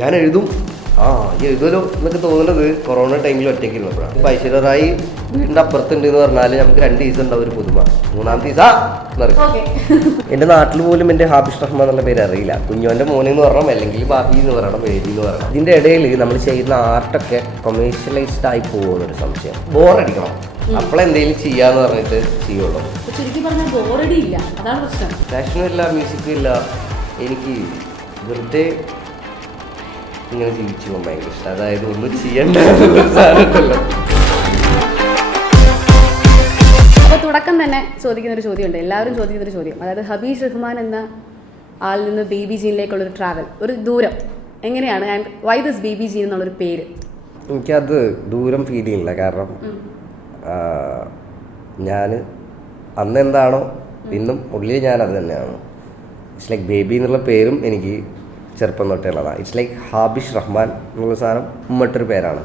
ഞാൻ എഴുതും ആ ഈ എഴുതുമല്ലോ എന്നൊക്കെ തോന്നുന്നത് കൊറോണ ടൈമിൽ ഒറ്റയ്ക്ക് ഇരുന്നപ്പോഴാണ് ഇപ്പം ഐശ്വര്യറായി വീടിന്റെ അപ്പുറത്തുണ്ട് എന്ന് പറഞ്ഞാൽ നമുക്ക് രണ്ട് ദിവസം ഉണ്ടാവും ഒരു പുതുമ. മൂന്നാം ദിവസം എന്നറിയും എന്റെ നാട്ടിൽ പോലും എന്റെ ഹാബിഷ് റഹ്മാൻ എന്നുള്ള പേര് അറിയില്ല. കുഞ്ഞോന്റെ മോനെ എന്ന് പറയണം അല്ലെങ്കിൽ ബാബി എന്ന് പറയണം ബേബി എന്ന് പറയണം. ഇതിന്റെ ഇടയിൽ നമ്മൾ ചെയ്യുന്ന ആർട്ടൊക്കെ കൊമേഴ്ഷ്യലൈസ്ഡ് ആയി പോകുന്നൊരു സംശയം. ബോറടിക്കണം. അപ്പോഴെന്തെങ്കിലും ചെയ്യാന്ന് പറഞ്ഞിട്ട് ചെയ്യുള്ളൂ. ചുരുക്കി പറഞ്ഞാൽ അതാണ് പ്രശ്നം. ഫാഷനും ഇല്ല മ്യൂസിക്കും ഇല്ല. എനിക്ക് വെറുതെ ഇങ്ങനെ ജീവിച്ചു പോകാൻ ഭയങ്കര ഇഷ്ടം. അതായത് ഒന്നും ചെയ്യണ്ട എന്നുള്ളൊരു സാധനമുണ്ടല്ലോ അപ്പൊ തുടക്കം തന്നെ ചോദിക്കുന്ന ഒരു ചോദ്യമുണ്ട്. എല്ലാവരും ചോദിക്കുന്ന ഒരു ചോദ്യം. അതായത് ഹബീഷ് റഹ്മാൻ എന്ന ആളിൽ നിന്ന് ബേബി ജീനിലേക്കുള്ളൊരു ട്രാവൽ ഒരു ദൂരം എങ്ങനെയാണ്? And why this Baby Jean എന്നുള്ളൊരു പേര്? എനിക്കത് ദൂരം ഫീൽ ചെയ്യില്ല. കാരണം ഞാൻ അന്ന് എന്താണോ ഇന്നും ഉള്ളിൽ ഞാൻ അത് തന്നെയാണ്. ഇറ്റ്സ് ലൈക്ക് ബേബി എന്നുള്ള പേരും എനിക്ക് ചെറുപ്പം തൊട്ടേ ഉള്ളതാണ് ഇറ്റ്സ് ലൈക്ക് ഹാബിഷ് റഹ്മാൻ എന്നുള്ള സാധനം മറ്റൊരു പേരാണ്.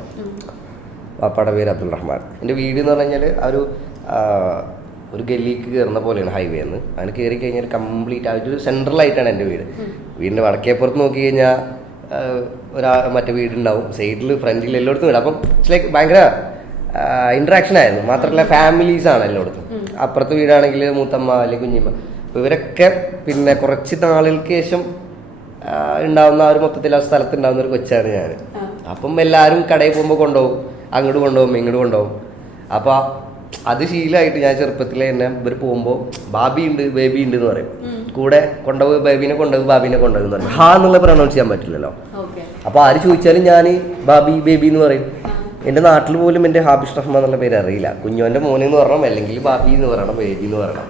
പാപ്പയുടെ പേര് അബ്ദുൾ റഹ്മാൻ. എന്റെ വീട് എന്ന് പറഞ്ഞു കഴിഞ്ഞാൽ ആ ഒരു ഒരു ഗല്ലിക്ക് കയറുന്ന പോലെയാണ് ഹൈവേ എന്ന്. അതിന് കയറി കഴിഞ്ഞാൽ കംപ്ലീറ്റ് ആ ഒരു സെൻട്രലായിട്ടാണ് എന്റെ വീട്. വീടിന്റെ വടക്കേപ്പുറത്ത് നോക്കി കഴിഞ്ഞാൽ ഒരാ മറ്റേ വീടുണ്ടാവും. സൈഡിൽ ഫ്രണ്ടിൽ എല്ലായിടത്തും വീട്. അപ്പം ഇറ്റ്സ് ലൈക്ക് ഭയങ്കര ഇൻട്രാക്ഷൻ ആയിരുന്നു. മാത്രമല്ല ഫാമിലീസ് ആണ് എല്ലായിടത്തും. അപ്പുറത്തെ വീടാണെങ്കിൽ മൂത്തമ്മ അല്ലെങ്കിൽ കുഞ്ഞിമ്മ. ഇവരൊക്കെ പിന്നെ കുറച്ച് നാളുകൾക്ക് ശേഷം ഉണ്ടാവുന്ന ആ ഒരു മൊത്തത്തിൽ ആ സ്ഥലത്ത് ഉണ്ടാവുന്ന ഒരു കൊച്ചാണ് ഞാൻ. അപ്പം എല്ലാവരും കടയിൽ പോകുമ്പോൾ കൊണ്ടുപോകും. അങ്ങോട്ട് കൊണ്ടുപോകും ഇങ്ങോട്ട് കൊണ്ടുപോകും. അപ്പോൾ അത് ശീലമായിട്ട് ഞാൻ ചെറുപ്പത്തിൽ തന്നെ ഇവർ പോകുമ്പോൾ ബാബി ഉണ്ട് ബേബി ഉണ്ട് എന്ന് പറയും. കൂടെ കൊണ്ടുപോയി ബേബിനെ കൊണ്ടുപോയി ബാബിനെ കൊണ്ടുപോയി എന്ന് പറയും. ഹാ എന്നുള്ള പ്രൊണൗൺസ് ചെയ്യാൻ പറ്റില്ലല്ലോ. അപ്പോൾ ആര് ചോദിച്ചാലും ഞാൻ ബാബി ബേബി എന്ന് പറയും. എന്റെ നാട്ടിൽ പോലും എന്റെ ഹാബിഷ് റഹ്മാൻ എന്നുള്ള പേര് അറിയില്ല. കുഞ്ഞോന്റെ മോനെ എന്ന് പറയണം അല്ലെങ്കിൽ ബാബി എന്ന് പറയണം ബേബി എന്ന് പറയണം.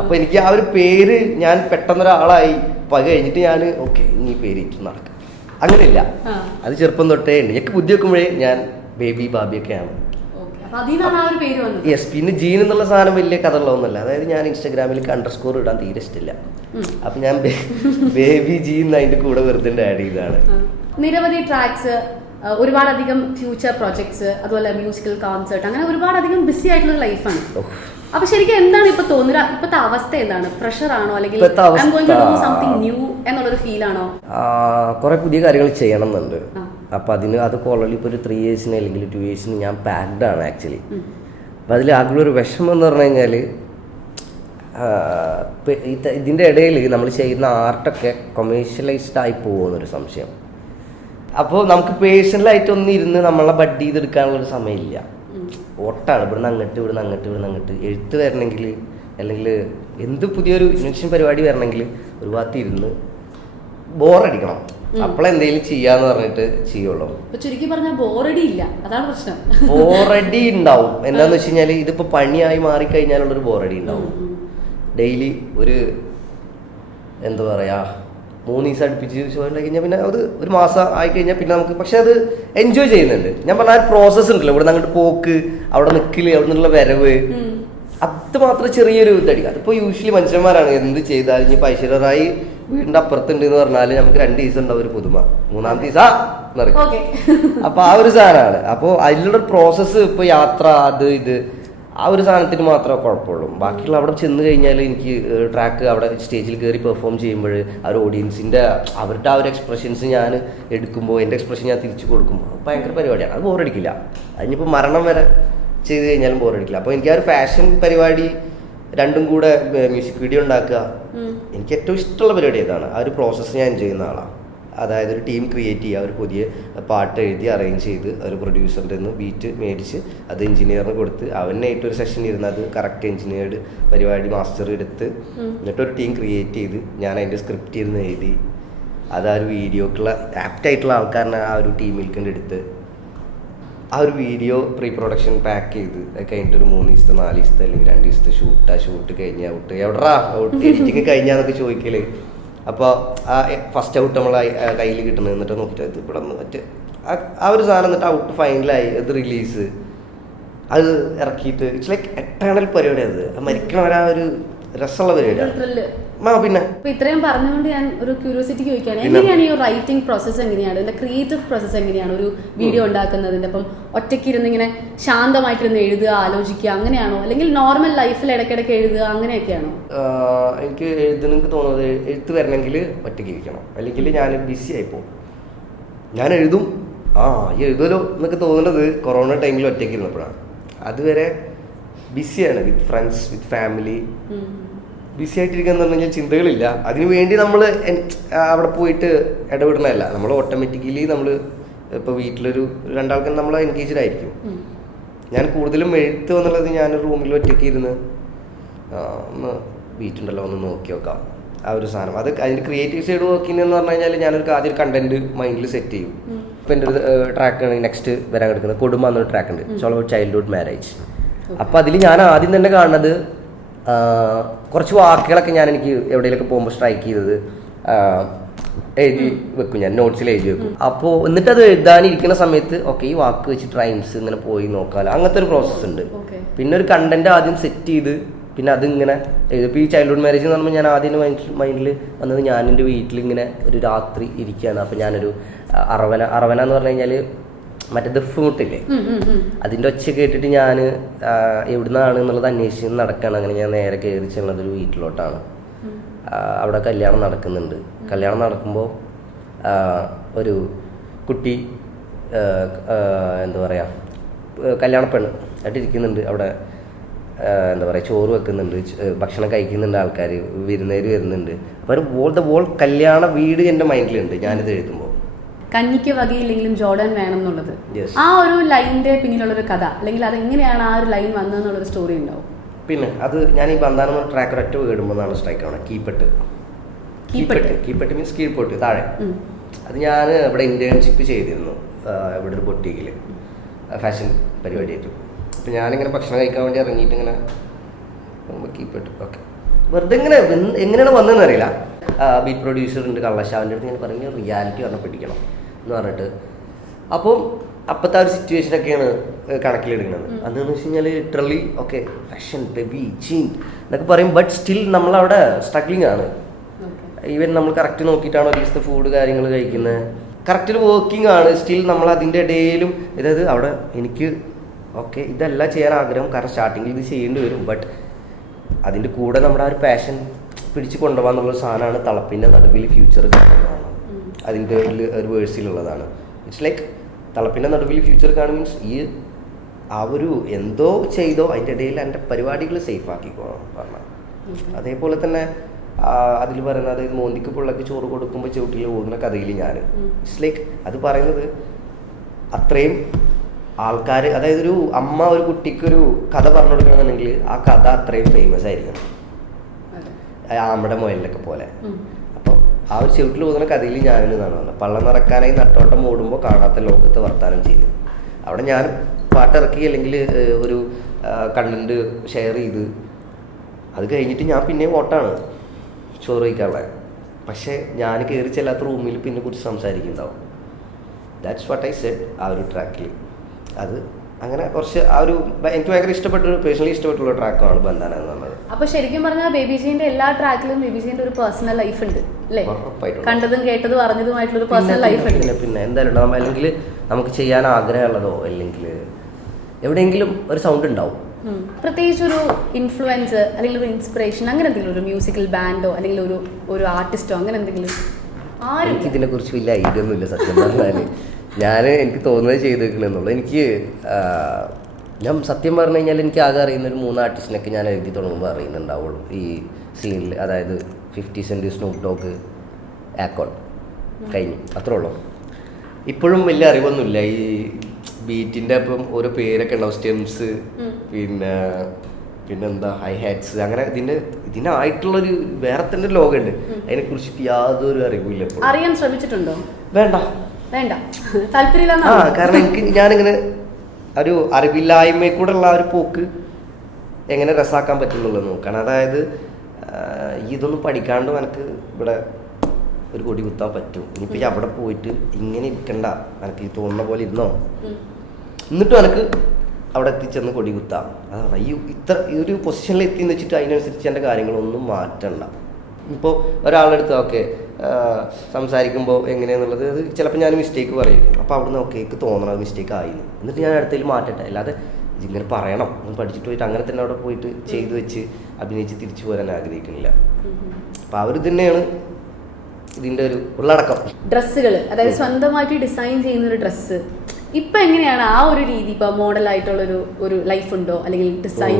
അപ്പൊ എനിക്ക് ആ ഒരു പേര് ഞാൻ പെട്ടെന്നൊരാളായി. അപ്പൊ അത് കഴിഞ്ഞിട്ട് ഞാൻ ഓക്കെ ഇനി പേരിട്ട് നടക്കാം. അങ്ങനെയില്ല. അത് ചെറുപ്പം തൊട്ടേ ഉണ്ട്. എനിക്ക് ബുദ്ധി വെക്കുമ്പോഴേ ഞാൻ ബേബി ബാബിയൊക്കെയാണ്. യെസ് പിന്നെ ജീൻ എന്നുള്ള സാധനം വലിയ കഥകളൊന്നുമല്ല അതായത് ഞാൻ ഇൻസ്റ്റാഗ്രാമിലേക്ക് അണ്ടർ സ്കോർ ഇടാൻ തീരെ ഇഷ്ടമില്ല. അപ്പൊ ഞാൻ ബേബി ജീൻ അതിന്റെ കൂടെ വെറുതെ ആഡ് ചെയ്താണ്. നിരവധി ട്രാക്സ് ഒരുപാടധികം ഫ്യൂച്ചർ പ്രോജക്ട്സ് അതുപോലെ മ്യൂസിക്കൽ കോൺസേർട്ട് അങ്ങനെ ഒരുപാടധികം ബിസി ആയിട്ടുള്ള ലൈഫാണ് അപ്പൊ ശരിക്കും എന്താണ് ഇപ്പൊ തോന്നുക? ഇപ്പത്തെ അവസ്ഥ എന്താണ്? പ്രഷർ ആണോ? അല്ലെങ്കിൽ സംതിങ് ന്യൂ എന്നുള്ളൊരു ഫീൽ ആണോ? കുറെ പുതിയ കാര്യങ്ങൾ ചെയ്യണം എന്നുണ്ട്. അപ്പൊ അതിന് അത് ഓൾറെഡി ഇപ്പൊ ഒരു ത്രീ ഇയേഴ്സിന് അല്ലെങ്കിൽ ടു ഇയേഴ്സിന് ഞാൻ പാക്ഡ് ആണ് ആക്ച്വലി അപ്പം അതിൽ ആകെ ഒരു വിഷമം എന്ന് പറഞ്ഞു കഴിഞ്ഞാൽ ഇതിന്റെ ഇടയിൽ നമ്മൾ ചെയ്യുന്ന ആർട്ടൊക്കെ കൊമേഴ്ഷ്യലൈസ്ഡ് ആയി പോകുമെന്നൊരു സംശയം. അപ്പോൾ നമുക്ക് പേഴ്സണലായിട്ടൊന്നും ഇരുന്ന് നമ്മളെ ബഡ് ചെയ്തെടുക്കാനുള്ളൊരു സമയമില്ല. ഓട്ടാണ് ഇവിടുന്ന് അങ്ങോട്ട് ഇവിടുന്ന് അങ്ങോട്ട് ഇവിടുന്ന് അങ്ങോട്ട്. എഴുത്ത് വരണമെങ്കിൽ അല്ലെങ്കിൽ എന്ത് പുതിയൊരു ഇൻവെൻഷൻ പരിപാടി വരണമെങ്കിൽ ഒരു ഭാഗത്ത് ഇരുന്ന് ബോറടിക്കണം. അപ്പോഴെന്തെങ്കിലും ചെയ്യാന്ന് പറഞ്ഞിട്ട് ചെയ്യുള്ളൂ. ചുരുക്കി പറഞ്ഞാൽ ബോറടി ഇല്ല അതാണ് പ്രശ്നം. ബോറടി ഉണ്ടാവും എന്താന്ന് വെച്ച് കഴിഞ്ഞാൽ ഇതിപ്പോ പണിയായി മാറിക്കഴിഞ്ഞാലുള്ളൊരു ബോറടി ഉണ്ടാവും ഡെയിലി ഒരു എന്താ പറയാ മൂന്ന് ദിവസം അടുപ്പിച്ച് ഷോ കഴിഞ്ഞാൽ പിന്നെ അത് ഒരു മാസം ആയി കഴിഞ്ഞാൽ പിന്നെ നമുക്ക് പക്ഷെ അത് എൻജോയ് ചെയ്യുന്നുണ്ട്. ഞാൻ പറഞ്ഞ ആ പ്രോസസ്സ് ഉണ്ടല്ലോ. ഇവിടെ അങ്ങോട്ട് പോക്ക് അവിടെ നിൽക്കൽ അവിടെ നിന്നുള്ള വരവ്. അത് മാത്രം ചെറിയൊരു ഇതടി. അതിപ്പോ യൂഷ്വലി മനുഷ്യന്മാരാണ് എന്ത് ചെയ്താലും ഇനി ഐശ്വര്യറായി വീടിന്റെ അപ്പുറത്തുണ്ട് എന്ന് പറഞ്ഞാൽ നമുക്ക് രണ്ട് ദിവസം ഉണ്ടാവും ഒരു പുതുമ. മൂന്നാം ദിവസം എന്നറിയും അപ്പൊ ആ ഒരു സാധനമാണ്. അപ്പോൾ അതിലുള്ള പ്രോസസ്സ് ഇപ്പൊ യാത്ര അത് ഇത് ആ ഒരു സാധനത്തിന് മാത്രമേ കുഴപ്പമുള്ളൂ. ബാക്കിയുള്ള അവിടെ ചെന്ന് കഴിഞ്ഞാൽ എനിക്ക് ട്രാക്ക് അവിടെ സ്റ്റേജിൽ കയറി പെർഫോം ചെയ്യുമ്പോൾ ആ ഒരു ഓഡിയൻസിന്റെ അവരുടെ ആ ഒരു എക്സ്പ്രഷൻസ് ഞാൻ എടുക്കുമ്പോൾ എന്റെ എക്സ്പ്രഷൻ ഞാൻ തിരിച്ചു കൊടുക്കുമ്പോൾ ഭയങ്കര പരിപാടിയാണ്. അത് ബോറടിക്കില്ല അതിനിപ്പോൾ മരണം വരെ ചെയ്ത് കഴിഞ്ഞാലും ബോറടിക്കില്ല അപ്പോൾ എനിക്ക് ആ ഒരു ഫാഷൻ പരിപാടി രണ്ടും കൂടെ മ്യൂസിക് വീഡിയോ ഉണ്ടാക്കുക എനിക്ക് ഏറ്റവും ഇഷ്ടമുള്ള പരിപാടി ഇതാണ് ആ ഒരു പ്രോസസ്സ് ഞാൻ എൻജോയ് ചെയ്യുന്ന ആളാണ്. അതായത് ഒരു ടീം ക്രിയേറ്റ് ചെയ്യുക ഒരു പുതിയ പാട്ട് എഴുതി അറേഞ്ച് ചെയ്ത് ഒരു പ്രൊഡ്യൂസറിന്റെ നിന്ന് ബീറ്റ് മേടിച്ച് അത് എഞ്ചിനീയറിന് കൊടുത്ത് അവനായിട്ട് ഒരു സെഷൻ ഇരുന്ന് അത് കറക്റ്റ് എഞ്ചിനീയർഡ് പരിപാടി മാസ്റ്റർ എടുത്ത് എന്നിട്ട് ഒരു ടീം ക്രിയേറ്റ് ചെയ്ത് ഞാൻ അതിന്റെ സ്ക്രിപ്റ്റ് ഇരുന്ന് എഴുതി. അത് ആ ഒരു വീഡിയോക്കുള്ള ആപ്റ്റായിട്ടുള്ള ആൾക്കാരനെ ആ ഒരു ടീമിൽ എടുത്ത് ആ ഒരു വീഡിയോ പ്രീ പ്രൊഡക്ഷൻ പാക്ക് ചെയ്ത് കഴിഞ്ഞിട്ട് ഒരു മൂന്ന് ദിവസത്തെ നാല് ദിവസത്തെ അല്ലെങ്കിൽ രണ്ട് ദിവസത്തെ ഷൂട്ട് ആ ഷൂട്ട് കഴിഞ്ഞ ഔട്ട് എവിടാ ഔട്ട് എഡിറ്റിങ് കഴിഞ്ഞാന്നൊക്കെ ചോദിക്കൽ. അപ്പോൾ ആ ഫസ്റ്റ് ഔട്ട് നമ്മളെ കയ്യിൽ കിട്ടുന്നത് എന്നിട്ട് നോക്കിയിട്ട് ഇത് ഇവിടെ നിന്ന് മറ്റേ ആ- ഒരു സാധനം എന്നിട്ട് ഔട്ട് ഫൈനലായി അത് റിലീസ് അത് ഇറക്കിയിട്ട് ഇറ്റ്സ് ലൈക്ക് എട്ടേണൽ പരിപാടി അത്. മരിക്കണവരാ ഒരു രസമുള്ള പരിപാടിയാണ്. പിന്നെ. ഇത്രയും പറഞ്ഞുകൊണ്ട് ഞാൻ ഒരു ക്യൂരിയോസിറ്റി ചോദിക്കുകയാണ്. എങ്ങനെയാണ് ഈ റൈറ്റിംഗ് പ്രോസസ്സ് എങ്ങനെയാണ്? ഇതിന്റെ ക്രിയേറ്റീവ് പ്രോസസ്സ് എങ്ങനെയാണ്? ഒരു വീഡിയോ ഉണ്ടാക്കുന്നതിന്റെ? അപ്പം ഒറ്റയ്ക്ക് ഇരുന്ന് ഇങ്ങനെ ശാന്തമായിട്ടിരുന്ന് എഴുതുക ആലോചിക്കുക അങ്ങനെയാണോ? അല്ലെങ്കിൽ നോർമൽ ലൈഫിൽ ഇടയ്ക്കിടയ്ക്ക് എഴുതുക അങ്ങനെയൊക്കെയാണോ? എനിക്ക് എഴുതണമെങ്കിൽ തോന്നുന്നത് എഴുത്ത് വരണമെങ്കിൽ ഒറ്റയ്ക്ക് ഇരിക്കണം. അല്ലെങ്കിൽ ഞാൻ ബിസി ആയി പോകും. ഞാൻ എഴുതും. ആ ഈ എഴുതുമല്ലോ എന്നൊക്കെ തോന്നുന്നത് കൊറോണ ടൈമിൽ ഒറ്റയ്ക്ക് ഇരുന്നപ്പോഴാണ്. അതുവരെ ബിസിയാണ് with friends with family. Busy ആയിട്ടിരിക്കുക എന്ന് പറഞ്ഞാൽ ചിന്തകളില്ല. അതിനു വേണ്ടി നമ്മൾ അവിടെ പോയിട്ട് ഇടപെടുന്നതല്ല. നമ്മൾ ഓട്ടോമാറ്റിക്കലി നമ്മൾ ഇപ്പോൾ വീട്ടിലൊരു രണ്ടാൾക്കും നമ്മൾ എൻഗേജ്ഡ് ആയിരിക്കും. ഞാൻ കൂടുതലും എഴുത്ത് എന്നുള്ളത് ഞാൻ റൂമിൽ ഒറ്റയ്ക്ക് ഇരുന്ന് ഒന്ന് ബീറ്റുണ്ടല്ലോ ഒന്ന് നോക്കി നോക്കാം. ആ ഒരു സാധനം. അത് അതിന്റെ ക്രിയേറ്റീവ് സൈഡ് വർക്കിംഗ് എന്ന് പറഞ്ഞു കഴിഞ്ഞാൽ ഞാനൊരു ആദ്യം കണ്ടന്റ് മൈൻഡിൽ സെറ്റ് ചെയ്യും. ഇപ്പം എന്റെ ഒരു ട്രാക്ക് നെക്സ്റ്റ് വരാൻ കിടക്കുന്നത്. കൊടുമ്പ എന്നൊരു ട്രാക്ക് ഉണ്ട്. ചോളോ അബൌട്ട് ചൈൽഡ്ഹുഡ് മാരേജ് അപ്പം അതിൽ ഞാൻ ആദ്യം തന്നെ കാണുന്നത് കുറച്ച് വാക്കുകളൊക്കെ ഞാൻ എനിക്ക് എവിടെയെങ്കിലൊക്കെ പോകുമ്പോൾ സ്ട്രൈക്ക് ചെയ്തത് എഴുതി വെക്കും ഞാൻ നോട്ട്സിൽ എഴുതി വെക്കും. അപ്പോൾ എന്നിട്ട് അത് എഴുതാനിരിക്കുന്ന സമയത്ത് ഓക്കെ ഈ വാക്ക് വെച്ചിട്ട് റൈംസ് ഇങ്ങനെ പോയി നോക്കാമല്ലോ അങ്ങനത്തെ ഒരു പ്രോസസ്സ് ഉണ്ട്. പിന്നെ ഒരു കണ്ടന്റ് ആദ്യം സെറ്റ് ചെയ്ത് പിന്നെ അതിങ്ങനെ ഇപ്പോൾ ഈ ചൈൽഡ്ഹുഡ് മാരേജ് എന്ന് പറയുമ്പോൾ ഞാൻ ആദ്യം മൈൻഡിൽ വന്നത് ഞാൻ എന്റെ വീട്ടിലിങ്ങനെ ഒരു രാത്രി ഇരിക്കുകയാണ് അപ്പോൾ ഞാനൊരു അറവന അറവന എന്ന് പറഞ്ഞു കഴിഞ്ഞാൽ മറ്റേ ദഫ് മുട്ടില്ലേ. അതിന്റെ ഒച്ച കേട്ടിട്ട് ഞാൻ എവിടുന്നാണ് എന്നുള്ളത് അന്വേഷിച്ച് നടക്കുകയാണ് അങ്ങനെ ഞാൻ നേരെ കയറി ചെന്നത് ഒരു വീട്ടിലോട്ടാണ്. അവിടെ കല്യാണം നടക്കുന്നുണ്ട്. കല്യാണം നടക്കുമ്പോൾ ഒരു കുട്ടി എന്താ പറയുക കല്യാണ പെണ്ണ് ആയിട്ട് ഇരിക്കുന്നുണ്ട് അവിടെ എന്താ പറയുക ചോറ് വെക്കുന്നുണ്ട്. ഭക്ഷണം കഴിക്കുന്നുണ്ട് ആൾക്കാർ വിരുന്നേര് വരുന്നുണ്ട്. അപ്പോൾ ഒരു വോൾ ദ വോൾ കല്യാണ വീട് എന്റെ മൈൻഡിലുണ്ട് ഞാനിത് എഴുതുമ്പോൾ കഞ്ഞിക്ക് വകയില്ലെങ്കിലും ജോർഡൻ വേണം എന്നുള്ളത്. ആ ഒരു ലൈനിന്റെ പിന്നിലുള്ളൊരു കഥ അല്ലെങ്കിൽ അത് എങ്ങനെയാണ് ആ ഒരു ലൈൻ വന്നതെന്നുള്ളൊരു സ്റ്റോറി ഉണ്ടാവും. പിന്നെ അത് ഞാൻ ഈ ബന്ധാനം ട്രാക്ക് ഒറ്റ വീടുമ്പോഴാണ് സ്ട്രൈക്ക് ആവണം കീപ്പെട്ട്. കീപ്പെട്ട്. കീപ്പെട്ട്. മീൻസ് കീഴ്പോട്ട് താഴെ. അത് ഞാൻ ഇവിടെ ഇന്റേൺഷിപ്പ് ചെയ്തിരുന്നു ഇവിടെ ഒരു ബൊട്ടീക്കിൽ ഫാഷൻ പരിപാടിയായിട്ട്. അപ്പം ഞാനിങ്ങനെ ഭക്ഷണം കഴിക്കാൻ വേണ്ടി ഇറങ്ങിയിട്ട് ഇങ്ങനെ കീപ്പെട്ട്. ഓക്കെ വെറുതെ ഇങ്ങനെ എങ്ങനെയാണ് വന്നതെന്ന് അറിയില്ല. ബീറ്റ് പ്രൊഡ്യൂസർ ഉണ്ട് കള്ളശാവിന്റെ അടുത്ത് ഞാൻ പറഞ്ഞു റിയാലിറ്റി പറഞ്ഞ പിടിക്കണം. എന്ന് പറഞ്ഞിട്ട്. അപ്പം അപ്പോഴത്തെ ആ ഒരു സിറ്റുവേഷനൊക്കെയാണ് കണക്കിലെടുക്കുന്നത്. അതെന്ന് വെച്ച് കഴിഞ്ഞാൽ literally okay fashion Baby Jean എന്നൊക്കെ പറയും. ബട്ട് സ്റ്റിൽ നമ്മളവിടെ സ്ട്രഗ്ലിംഗ് ആണ്. ഈവൻ നമ്മൾ കറക്റ്റ് നോക്കിയിട്ടാണോ ഒരു ദിവസത്തെ ഫുഡ് കാര്യങ്ങൾ കഴിക്കുന്നത് കറക്റ്റ് വർക്കിംഗ് ആണ്. സ്റ്റിൽ നമ്മൾ അതിന്റെ ഇടയിലും അതായത് അവിടെ എനിക്ക് ഓക്കെ ഇതല്ല ചെയ്യാൻ ആഗ്രഹം. കാരണം സ്റ്റാർട്ടിങ്ങിൽ ഇത് ചെയ്യേണ്ടി വരും. ബട്ട് അതിന്റെ കൂടെ നമ്മുടെ ആ ഒരു പാഷൻ പിടിച്ച് കൊണ്ടുപോകാന്നുള്ള സാധനമാണ് തളപ്പിന്റെ നടുവിൽ ഫ്യൂച്ചർ കാണുന്നതാണ്. അതിന്റെ ഒരു വേഴ്സിലുള്ളതാണ് ഇറ്റ്സ് ലൈക്ക് തളപ്പിന്റെ നടുവിൽ ഫ്യൂച്ചർ കാണും മീൻസ് ഈ ആ ഒരു എന്തോ ചെയ്തോ അതിന്റെ ഇടയിൽ എന്റെ പരിപാടികൾ സേഫ് ആക്കിക്കോണം പറഞ്ഞാൽ. അതേപോലെ തന്നെ അതിൽ പറയുന്നത് അതായത് മോന്തിക്ക് പിള്ളക്ക് ചോറ് കൊടുക്കുമ്പോൾ ചവിട്ടിൽ ഓടുന്ന കഥയിൽ ഞാൻ. ഇറ്റ്സ് ലൈക്ക് അത് പറയുന്നത് അത്രയും ആൾക്കാർ അതായത് ഒരു അമ്മ ഒരു കുട്ടിക്കൊരു കഥ പറഞ്ഞു കൊടുക്കണമെന്നുണ്ടെങ്കിൽ ആ കഥ അത്രയും ഫേമസ് ആയിരിക്കണം അതെ. ആ ആമ്മയുടെ മുയലിലൊക്കെ പോലെ ആ ഒരു ചുവട്ടിൽ പോകുന്ന കഥയിൽ ഞാനും എന്നാണ് പറഞ്ഞത്. പള്ളം നിറക്കാനായി നട്ടോട്ടം ഓടുമ്പോൾ കാണാത്ത ലോകത്ത് വർത്താനം ചെയ്തു അവിടെ ഞാൻ പാട്ടിറക്കി അല്ലെങ്കിൽ ഒരു കണ്ടന്റ് ഷെയർ ചെയ്ത് അത് കഴിഞ്ഞിട്ട് ഞാൻ പിന്നെ ഓട്ടാണ് ചോറ് കഴിക്കാനുള്ള പക്ഷേ ഞാൻ കയറി ചെല്ലാത്ത റൂമിൽ പിന്നെ കുറിച്ച് സംസാരിക്കുന്നുണ്ടാവും. ദാറ്റ്സ് വാട്ട് ഐ സെഡ് ആ ഒരു ട്രാക്കിൽ അത് അങ്ങനെ കുറച്ച് ആ ഒരു എനിക്ക് ഭയങ്കര ഇഷ്ടപ്പെട്ട ഒരു പേഴ്സണലി ഇഷ്ടപ്പെട്ടുള്ള ട്രാക്കാണ് ബന്ധാന എന്ന് പറഞ്ഞത്. അപ്പൊ ശരിക്കും പറഞ്ഞാൽ ബേബി ജീന്റെ എല്ലാ ട്രാക്കിലും ബേബി ജീന്റെ ഒരു പേഴ്സണൽ ലൈഫ് ഉണ്ട് അല്ലേ? കണ്ടതും കേട്ടതും അറിഞ്ഞതുമായിട്ടുള്ള ഒരു പേഴ്സണൽ ലൈഫ് ഉണ്ട്. പിന്നെ പിന്നെ എന്തായാലും അല്ലെങ്കിൽ നമുക്ക് ചെയ്യാൻ ആഗ്രഹമുള്ളതോ അല്ലെങ്കിൽ എവിടെയെങ്കിലും ഒരു സൗണ്ട് ഉണ്ടാവും. പ്രത്യേകിച്ച് ഒരു ഇൻഫ്ലുവൻസ് അല്ലെങ്കിൽ ഒരു ഇൻസ്പിറേഷൻ അങ്ങനെ എന്തെങ്കിലും ഒരു മ്യൂസിക്കൽ ബാൻഡോ അല്ലെങ്കിൽ ഒരു ഒരു ആർട്ടിസ്റ്റോ അങ്ങനെ എന്തെങ്കിലും? എനിക്ക് ഇതിനെ കുറിച്ച് വലിയ ഐഡിയ ഒന്നുമില്ല സത്യം പറഞ്ഞാൽ ഞാൻ എനിക്ക് തോന്നുന്നത് ചെയ്തു വെക്കണമെന്നുള്ളൂ എനിക്ക് ഞാൻ സത്യം പറഞ്ഞു കഴിഞ്ഞാൽ എനിക്ക് ആകെ അറിയുന്ന ഒരു മൂന്ന് ആർട്ടിസ്റ്റിനൊക്കെ ഞാൻ എഴുതി തുടങ്ങുമ്പോൾ അറിയുന്നുണ്ടാവുള്ളൂ. ഈ സീനിൽ അതായത് Fifty Cent Snoop Dogg Akon കഴിഞ്ഞു. അത്രേ ഉള്ളൂ. ഇപ്പോഴും വലിയ അറിവൊന്നുമില്ല. ഈ ബീറ്റിന്റെ അപ്പം ഓരോ പേരൊക്കെ ഉണ്ടാവും. സ്റ്റെംസ് പിന്നെ പിന്നെന്താ? ഹൈ ഹാറ്റ്സ് അങ്ങനെ ഇതിന്റെ ഇതിനായിട്ടുള്ളൊരു വേറെ തന്നെ ലോകമുണ്ട്. അതിനെ കുറിച്ച് യാതൊരു അറിവില്ല അറിയാൻ ശ്രമിച്ചിട്ടുണ്ടോ? വേണ്ട. വേണ്ട. ആ കാരണം എനിക്ക് ഞാനിങ്ങനെ ഒരു അറിവില്ലായ്മയിൽ കൂടെ ഉള്ള ഒരു പോക്ക് എങ്ങനെ രസാക്കാൻ പറ്റുന്നുള്ളത് നോക്കണം. അതായത് ഇതൊന്നും പഠിക്കാണ്ട് എനിക്ക് ഇവിടെ ഒരു കൊടി കുത്താൻ പറ്റും. ഇനിയിപ്പോൾ അവിടെ പോയിട്ട് ഇങ്ങനെ ഇരിക്കണ്ട. എനിക്ക് ഈ തോന്നുന്ന പോലെ ഇരുന്നോ. എന്നിട്ടും എനിക്ക് അവിടെ എത്തിച്ചെന്ന് കൊടി കുത്താം. അതാണ്. ഈ ഇത്ര ഈ ഒരു പൊസിഷനിൽ എത്തി എന്ന് വെച്ചിട്ട് അതിനനുസരിച്ച് എന്റെ കാര്യങ്ങളൊന്നും മാറ്റണ്ട. ഇപ്പോൾ ഒരാളെടുത്ത് ഓക്കെ സംസാരിക്കുമ്പോൾ എങ്ങനെയാന്നുള്ളത് അത് ചിലപ്പോൾ ഞാൻ മിസ്റ്റേക്ക് പറയും. അപ്പോൾ അവിടുന്ന് ഓക്കെ എനിക്ക് തോന്നണം മിസ്റ്റേക്ക് ആയിരുന്നു എന്നിട്ട് ഞാൻ അടുത്തതിൽ മാറ്റട്ടെ. അല്ലാതെ ഇതിങ്ങനെ പറയണം. ഒന്ന് പഠിച്ചിട്ട് പോയിട്ട് അങ്ങനെ തന്നെ അവിടെ പോയിട്ട് ചെയ്തു വെച്ച് അഭിനയിച്ച് തിരിച്ചു പോരാൻ ആഗ്രഹിക്കുന്നില്ല. അപ്പം അവർ തന്നെയാണ് ഇതിന്റെ ഒരു ഉള്ളടക്കം. ഡ്രസ്സുകൾ അതായത് സ്വന്തമായിട്ട് ഡിസൈൻ ചെയ്യുന്ന ഒരു ഡ്രസ്സ് ഇപ്പൊ എങ്ങനെയാണ് ആ ഒരു രീതി ഇപ്പൊ മോഡൽ ആയിട്ടുള്ള ഒരു ഒരു ലൈഫ് ഉണ്ടോ? അല്ലെങ്കിൽ ഡിസൈൻ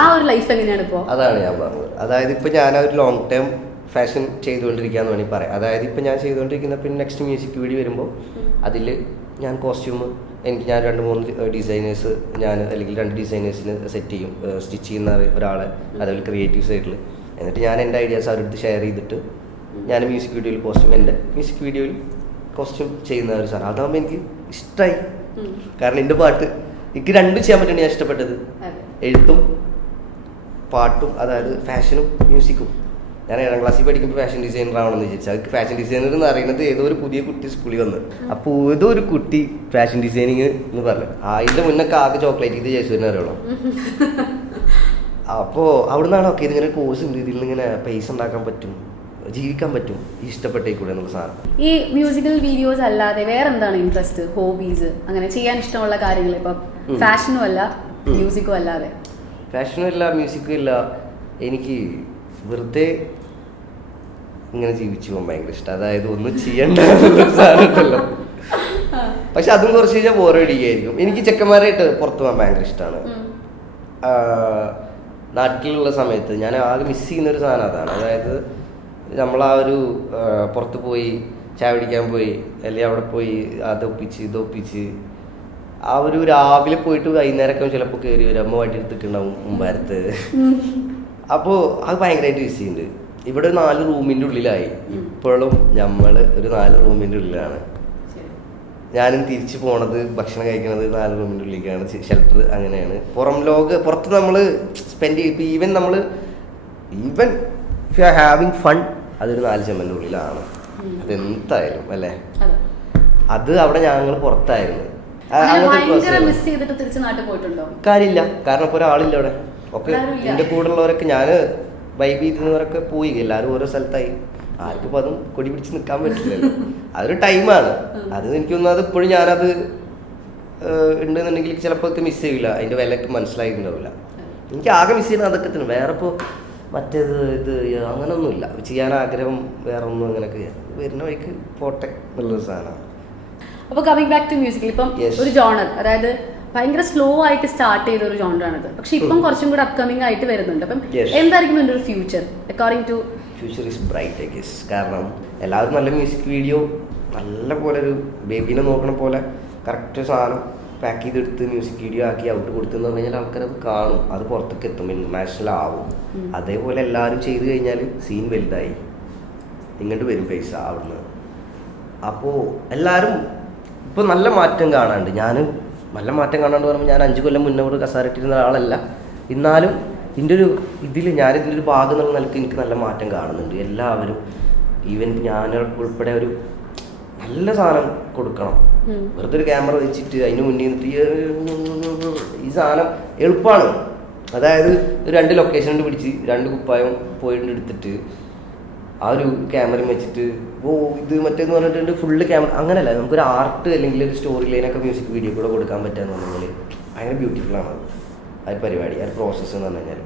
ആ ഒരു ലൈഫ് എങ്ങനെയാണ് ഇപ്പോ? അതാണ് ഞാൻ പറഞ്ഞത്. അതായത് ഇപ്പൊ ഞാൻ ഒരു ലോങ് ടേം ഫാഷൻ ചെയ്തുകൊണ്ടിരിക്കുകയെന്ന് വേണമെങ്കിൽ പറയാം. അതായത് ഇപ്പം ഞാൻ ചെയ്തുകൊണ്ടിരിക്കുന്ന പിന്നെ നെക്സ്റ്റ് മ്യൂസിക് വീഡിയോ വരുമ്പോൾ അതിൽ ഞാൻ കോസ്റ്റ്യൂം എനിക്ക് ഞാൻ രണ്ട് മൂന്ന് ഡിസൈനേഴ്സ് ഞാൻ അല്ലെങ്കിൽ രണ്ട് ഡിസൈനേഴ്സിന് സെറ്റ് ചെയ്യും. സ്റ്റിച്ച് ചെയ്യുന്ന ഒരാളെ അതേപോലെ ക്രിയേറ്റീവ് സൈഡിൽ എന്നിട്ട് ഞാൻ എന്റെ ഐഡിയാസ് അവരുടെ അടുത്ത് ഷെയർ ചെയ്തിട്ട് ഞാൻ മ്യൂസിക് വീഡിയോയിൽ കോസ്റ്റ്യൂം എന്റെ മ്യൂസിക് വീഡിയോയിൽ കോസ്റ്റ്യൂം ചെയ്യുന്ന ഒരു സാധനം. അതാകുമ്പോൾ എനിക്ക് ഇഷ്ടമായി കാരണം എന്റെ പാട്ട് എനിക്ക് രണ്ടും ചെയ്യാൻ പറ്റുന്നത് ഞാൻ ഇഷ്ടപ്പെട്ടത്. എഴുത്തും പാട്ടും അതായത് ഫാഷനും മ്യൂസിക്കും ഞാൻ ഏഴാം ക്ലാസ്സിൽ പഠിക്കുമ്പോൾ ഫാഷൻ ഡിസൈനർ ആവണമെന്ന് വിചാരിച്ചു. അത് ഫാഷൻ ഡിസൈനർ എന്ന് പറയുന്നത് ഏതോ ഒരു പുതിയ കുട്ടി സ്കൂളിൽ വന്ന്. അപ്പോൾ ഏതോ ഒരു കുട്ടി ഫാഷൻ ഡിസൈനിങ് എന്ന് പറഞ്ഞു. അതിന്റെ മുന്നൊക്കെ ആകെ ചോക്ലേറ്റ് ഇത് ജേസുവിനെ അറിയണം അപ്പോൾ അവിടെ നിന്നാണ് ഓക്കെ ഇതിങ്ങനെ കോഴ്സ് ഉണ്ട്. ഇതിൽ നിന്ന് ഇങ്ങനെ പൈസ ഉണ്ടാക്കാൻ പറ്റും ജീവിക്കാൻ പറ്റും ഇഷ്ടപ്പെട്ടേക്കൂടെ ഇഷ്ടപ്പെട്ടേ കൂടെ എന്നുള്ള സാധനം. ഈ മ്യൂസിക്കൽ വീഡിയോസ് അല്ലാതെ വേറെ എന്താണ് ഇൻട്രസ്റ്റ് ഹോബീസ് അങ്ങനെ ചെയ്യാൻ ഇഷ്ടമുള്ള കാര്യങ്ങൾ? ഇപ്പം. ഫാഷനും അല്ല. മ്യൂസിക്കും അല്ലാതെ. ഫാഷനും ഇല്ല മ്യൂസിക്കും ഇല്ല. എനിക്ക് വെറുതെ ഇങ്ങനെ ജീവിച്ചു പോകാൻ ഭയങ്കര ഇഷ്ടം. അതായത് ഒന്നും ചെയ്യണ്ട എന്നുള്ളൊരു സാധനമുണ്ടല്ലോ പക്ഷെ അതും കുറച്ച് കഴിഞ്ഞാൽ ബോറടിക്കായിരിക്കും എനിക്ക് ചെക്കന്മാരായിട്ട് പുറത്ത് പോകാൻ ഭയങ്കര ഇഷ്ടമാണ് നാട്ടിലുള്ള സമയത്ത് ഞാൻ ആകെ മിസ് ചെയ്യുന്ന ഒരു സാധനം അതാണ്. അതായത് നമ്മൾ ആ ഒരു പുറത്ത് പോയി ചായ പിടിക്കാൻ പോയി അല്ലെങ്കിൽ അവിടെ പോയി അതൊപ്പിച്ച് ഇതൊപ്പിച്ച് ആ ഒരു രാവിലെ പോയിട്ട് വൈകുന്നേരമൊക്കെ ചിലപ്പോൾ കയറി വരും. അമ്മ വണ്ടി എടുത്തിട്ടുണ്ടാവും മുമ്പാരത്ത് അപ്പോൾ അത് ഭയങ്കരമായിട്ട് യൂസ് ചെയ്യുന്നുണ്ട് ഇവിടെ ഒരു നാല് റൂമിന്റെ ഉള്ളിലായി. ഇപ്പോഴും നമ്മൾ ഒരു നാല് റൂമിന്റെ ഉള്ളിലാണ്. ഞാനും തിരിച്ചു പോണത് ഭക്ഷണം കഴിക്കണത് നാല് റൂമിന്റെ ഉള്ളിലേക്കാണ്. ഷെൽട്ടർ അങ്ങനെയാണ്. പുറം ലോക പുറത്ത് നമ്മൾ സ്പെൻഡ് ചെയ്യും ഇപ്പം ഈവൻ നമ്മൾ even if you are having fun അതൊരു നാല് ചെമ്മന്റെ ഉള്ളിലാണ്. അതെന്തായാലും അല്ലേ? അത്. അവിടെ ഞങ്ങൾ പുറത്തായിരുന്നു. കാര്യമില്ല. കാരണം ഇപ്പോൾ ഒരാളില്ല അവിടെ. ഒക്കെ എന്റെ. എന്റെ കൂടെ ഉള്ളവരൊക്കെ ഞാൻ വൈബ് ചെയ്തവരൊക്കെ പോയി. എല്ലാവരും ഓരോ സ്ഥലത്തായി. ആർക്കും ഇപ്പം അതും കൊടി പിടിച്ച് നിൽക്കാൻ പറ്റില്ലല്ലോ. അതൊരു ടൈമാണ്. അത് എനിക്ക് തോന്നുന്നത് ഇപ്പോഴും ഞാനത് ഉണ്ടെന്നുണ്ടെങ്കിൽ ചിലപ്പോൾ ഒക്കെ മിസ് ചെയ്യില്ല അതിന്റെ വിലക്ക് മനസ്സിലായിട്ടുണ്ടാവില്ല എനിക്ക് ആകെ മിസ് ചെയ്യുന്ന അതൊക്കെ തന്നെ. വേറെ ഇപ്പോൾ മറ്റേത് ഇത് അങ്ങനെയൊന്നുമില്ല ചെയ്യാൻ ആഗ്രഹം വേറെ ഒന്നും അങ്ങനെയൊക്കെ വരുന്ന വഴിക്ക് പോട്ടെ എന്നുള്ളൊരു സാധനമാണ്. അപ്പൊ കമ്മിങ് ബാക്ക് ടു മ്യൂസിക് ഇപ്പം ഒരു ജോണർ അതായത് ഭയങ്കര സ്ലോ ആയിട്ട് സ്റ്റാർട്ട് ചെയ്ത ഒരു ജോണറാണിത് പക്ഷെ ഇപ്പം കുറച്ചും കൂടെ അപ്കമിങ് ആയിട്ട് വരുന്നുണ്ട്. അപ്പം എന്തായിരിക്കും എന്റെ ഒരു future according to future is bright I guess കാരണം എല്ലാവരും നല്ല മ്യൂസിക് വീഡിയോ നല്ല പോലെ ഒരു ബേബിനെ നോക്കണ പോലെ കറക്റ്റ് സാധനം പാക്ക് ചെയ്തെടുത്ത് മ്യൂസിക് വീഡിയോ ആക്കി ഔട്ട് കൊടുത്തെന്ന് പറഞ്ഞു കഴിഞ്ഞാൽ ആൾക്കാരത് കാണും. അത് പുറത്തേക്ക് എത്തും. ഇന്റർനാഷണൽ ആവും. അതേപോലെ എല്ലാവരും ചെയ്തു കഴിഞ്ഞാൽ സീൻ വലുതായി. ഇങ്ങോട്ട് വരും പൈസ അവിടുന്ന്. അപ്പോൾ എല്ലാവരും ഇപ്പോൾ നല്ല മാറ്റം കാണാണ്ട് ഞാൻ നല്ല മാറ്റം കാണാണ്ട് പറയുമ്പോൾ ഞാൻ അഞ്ച് കൊല്ലം മുന്നോട്ട് കസാരട്ടിരുന്ന ഒരാളല്ല. എന്നാലും ഇതിന്റെ ഒരു ഇതിൽ ഞാനിതിന്റെ ഒരു ഭാഗം എന്നുള്ള നിലയ്ക്ക് എനിക്ക് നല്ല മാറ്റം കാണുന്നുണ്ട്. എല്ലാവരും ഈവൻ ഞാൻ ഉൾപ്പെടെ ഒരു നല്ല സാധനം കൊടുക്കണം. വെറുതെ ഒരു ക്യാമറ വെച്ചിട്ട് അതിന് മുന്നിൽ നിന്നിട്ട് ഈ- സാധനം എളുപ്പമാണ് അതായത് രണ്ട് ലൊക്കേഷൻ പിടിച്ച് രണ്ട് കുപ്പായം പോയിട്ട് എടുത്തിട്ട്. ആ ഒരു ക്യാമറ വെച്ചിട്ട് ഓ ഇത് മറ്റേന്ന് പറഞ്ഞിട്ടുണ്ട് ഫുള്ള് ക്യാമറ അങ്ങനെയല്ല നമുക്കൊരു ആർട്ട് അല്ലെങ്കിൽ ഒരു സ്റ്റോറി ലൈനൊക്കെ മ്യൂസിക് വീഡിയോ കൂടെ കൊടുക്കാൻ പറ്റുകയെന്നുണ്ടെങ്കിൽ ഭയങ്കര ബ്യൂട്ടിഫുൾ ആണ് അത്. ആ ഒരു പരിപാടി ആ ഒരു പ്രോസസ്സ് എന്ന് പറഞ്ഞു കഴിഞ്ഞാൽ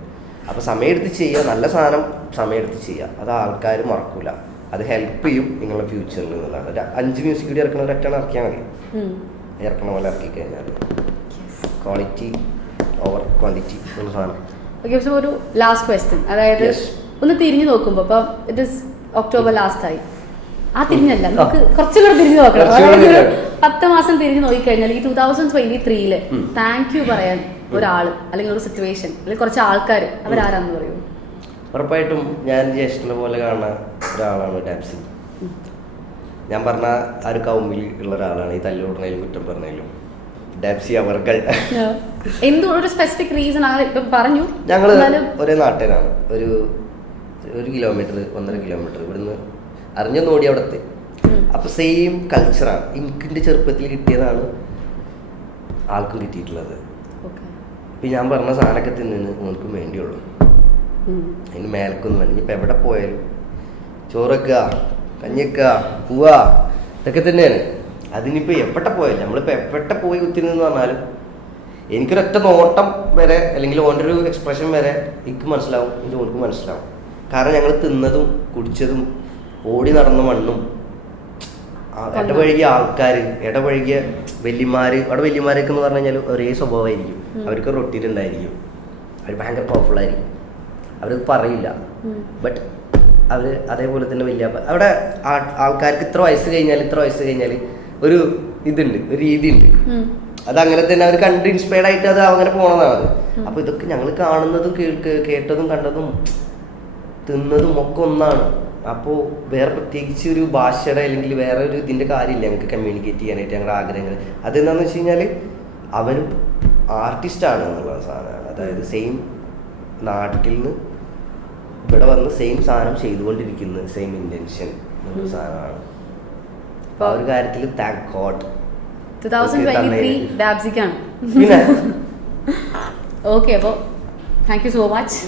അപ്പോൾ സമയമെടുത്ത് ചെയ്യുക നല്ല സാധനം സമയമെടുത്ത് ചെയ്യുക. അത് ആൾക്കാർ മറക്കൂല. അത് ഹെൽപ്പ് ചെയ്യും നിങ്ങളുടെ ഫ്യൂച്ചറിൽ നിന്നാണ് ഒരു അഞ്ച് മ്യൂസിക് വീഡിയോ ഇറക്കണ ഒരൊറ്റയാണ് ഇറക്കിയാൽ മതി. ഇറക്കണ പോലെ ഇറക്കി കഴിഞ്ഞാൽ ക്വാളിറ്റി ഓവർ ക്വാണ്ടിറ്റി എന്നുള്ള സാധനം. ഒരു ലാസ്റ്റ് ക്വസ്റ്റ്യൻ അതായത്. ഒന്ന് തിരിഞ്ഞു നോക്കുമ്പോൾ ഇപ്പം ഇറ്റ് ഇസ് ഒക്ടോബർ ലാസ്റ്റ് ആയി. ആ തിരിഞ്ഞല്ല നമുക്ക് കുറച്ചുകൂടെ തിരിഞ്ഞു നോക്കണം. അതായത് ഒരു. പത്ത് മാസം തിരിഞ്ഞു നോക്കിക്കഴിഞ്ഞാൽ ഈ ടൂ തൗസൻഡ് ട്വന്റി ത്രീയിൽ. താങ്ക് യു പറയാൻ ഒരാൾ അല്ലെങ്കിൽ ഒരു സിറ്റുവേഷൻ അല്ലെങ്കിൽ കുറച്ച് ആൾക്കാർ അവരാരാന്ന് പറയൂ. ഉറപ്പായിട്ടും ഞാൻ ജ്യേഷ്ഠനെ പോലെ കാണുന്ന ഒരാളാണ് ഡാൻസിൽ ഞാൻ പറഞ്ഞ ആ ഒരു കൗമ്പിൽ ഉള്ള ഒരാളാണ് ഈ തല്ലുകൂടണേലും കുറ്റം പറഞ്ഞാലും. ഡാപ്സി അവർകൾ എന്തോ ഒരു സ്പെസിഫിക് റീസൺ അങ്ങനെ ഇപ്പം പറഞ്ഞു? ഞങ്ങൾ ഒരേ നാട്ടിലാണ്. ഒരു ഒരു കിലോമീറ്റർ ഒന്നര കിലോമീറ്റർ ഇവിടുന്ന് അറിഞ്ഞൊന്ന് ഓടി അവിടത്തെ. അപ്പൊ സെയിം കൾച്ചറാണ് എനിക്കിന്റെ ചെറുപ്പത്തിൽ കിട്ടിയതാണ് ആൾക്കും കിട്ടിയിട്ടുള്ളത്. ഇപ്പൊ ഞാൻ പറഞ്ഞ സാധനമൊക്കെ തിന്നു ഓർക്കും വേണ്ടിയുള്ളൂ. അതിന് മേലക്കൊന്നും വേണ്ട. ഇപ്പൊ എവിടെ പോയാലും ചോറൊക്ക കഞ്ഞിക്ക പൂവ ഇതൊക്കെ തന്നെയാണ്. അതിനിപ്പോൾ എവിടെ പോയാലും നമ്മളിപ്പോൾ എവിടെ പോയി കുത്തിരുന്നെന്ന് പറഞ്ഞാലും എനിക്കൊരൊറ്റ നോട്ടം വരെ അല്ലെങ്കിൽ ഓന്റെ ഒരു എക്സ്പ്രഷൻ വരെ എനിക്ക് മനസ്സിലാവും. എന്റെ ഓർക്ക് മനസ്സിലാവും. കാരണം ഞങ്ങൾ തിന്നതും കുടിച്ചതും ഓടി നടന്ന മണ്ണും ഇടപഴകിയ ആൾക്കാർ ഇടപഴകിയ വല്യമാര് അവിടെ വല്യമാരൊക്കെ എന്ന് പറഞ്ഞു കഴിഞ്ഞാൽ ഒരേ സ്വഭാവമായിരിക്കും. അവർക്ക് റൊട്ടീൻ ഉണ്ടായിരിക്കും. അവർ ഭയങ്കര പവർഫുൾ ആയിരിക്കും. അവരത് പറയില്ല. ബട്ട് അവർ അതേപോലെ തന്നെ വലിയ അവിടെ ആൾക്കാർക്ക് ഇത്ര വയസ്സ് കഴിഞ്ഞാൽ ഇത്ര വയസ്സ് കഴിഞ്ഞാൽ ഒരു ഇതുണ്ട് ഒരു രീതിയുണ്ട്. ഉണ്ട് അത് അങ്ങനെ തന്നെ അവർ കണ്ട് ഇൻസ്പയർഡ് ആയിട്ട് അത് അങ്ങനെ പോണതാണ്. അപ്പൊ ഇതൊക്കെ ഞങ്ങൾ കാണുന്നതും കേട്ടതും കണ്ടതും തിന്നതും ഒക്കെ ഒന്നാണ്. അപ്പോൾ വേറെ പ്രത്യേകിച്ച് ഒരു ഭാഷയുടെ അല്ലെങ്കിൽ വേറെ ഒരു ഇതിന്റെ കാര്യമില്ല ഞങ്ങൾക്ക് കമ്മ്യൂണിക്കേറ്റ് ചെയ്യാനായിട്ട് ഞങ്ങളുടെ ആഗ്രഹങ്ങൾ. അതെന്താണെന്ന് വെച്ച് കഴിഞ്ഞാൽ അവനും ആർട്ടിസ്റ്റാണ് എന്നുള്ള സാധനമാണ്. അതായത് സെയിം നാട്ടിൽ നിന്ന് ഇവിടെ വന്ന് സെയിം സാധനം ചെയ്തുകൊണ്ടിരിക്കുന്ന സെയിം ഇന്റൻഷൻ എന്നുള്ള സാധനമാണ്. അപ്പോൾ ആ ഒരു കാര്യത്തിൽ താങ്ക് ഗോഡ് 2023 ഡാബ്സിക്കാണ്. പിന്നെ? ഓക്കെ അപ്പോൾ താങ്ക് യു സോ മച്ച്